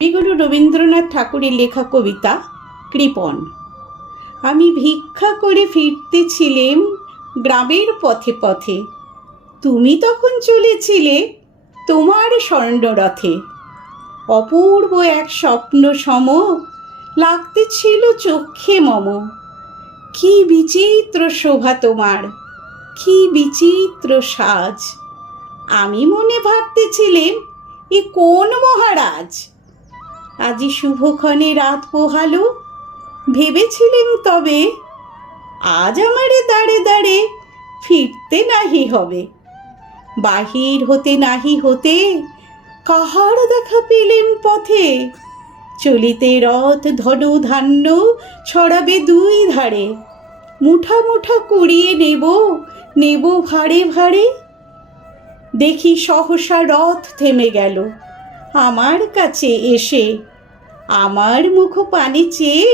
কবিগুরু রবীন্দ্রনাথ ঠাকুরের লেখা কবিতা কৃপণ। আমি ভিক্ষা করে ফিরতেছিলেম গ্রামের পথে পথে, তুমি তখন চলেছিলে তোমার স্বর্ণরথে। অপূর্ব এক স্বপ্ন সম লাগতেছিল চক্ষে মম। কি বিচিত্র শোভা তোমার, কি বিচিত্র সাজ। আমি মনে ভাবতেছিলেম এ কোন মহারাজ। আজি শুভক্ষণে রাত পোহালো, ভেবেছিলেম তবে আজ আমারে দাঁড়ে দাঁড়ে ফিরতে নাহি হবে। বাহির হতে নাহি হতে কাহার দেখা পেলেম পথে। চলিতে রথ ধনু ধান্য ছড়াবে দুই ধারে। মুঠা মুঠা কুড়িয়ে নেব নেব ভারে ভারে। দেখি সহসা রথ থেমে গেল আমার কাছে এসে। আমার মুখ পানে চেয়ে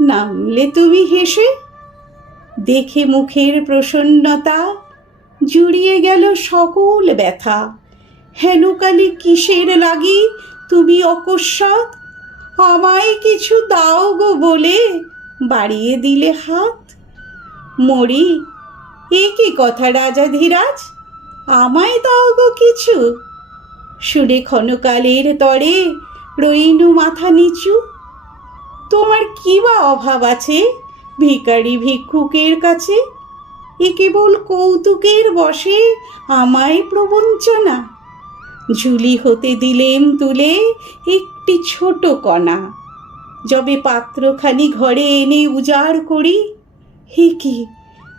নামলে তুমি হেসে। দেখে মুখের প্রসন্নতা জুড়িয়ে গেল সকল ব্যথা। হেনকালে কিসের লাগি তুমি অকস্মাৎ আমায় কিছু দাও গো বলে বাড়িয়ে দিলে হাত। মরি, এ কি কথা রাজাধিরাজ, আমায় দাও গো কিছু। শুনে ক্ষণকালের তরে রইনু মাথা নিচু। তোমার কি বা অভাব আছে ভিখারি ভিক্ষুকের কাছে। এ কেবল কৌতুকের বশে আমায় প্রবঞ্চনা। ঝুলি হতে দিলেম তুলে একটি ছোট কণা। যবে পাত্রখানি ঘরে এনে উজাড় করি, হে কি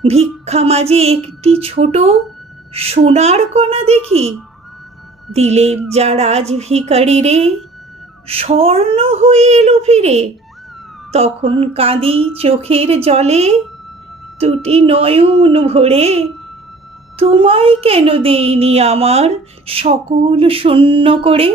ভিক্ষা মাঝে একটি ছোট সোনার কণা দেখি। দিলেম যার আজ ভিখারি রে, স্বর্ণ হয়ে এলো ফিরে। তখন কাঁদি চোখের জলে দুটি নয়ন ভরে। তোমায় কেন দেইনি আমার সকল শূন্য করে।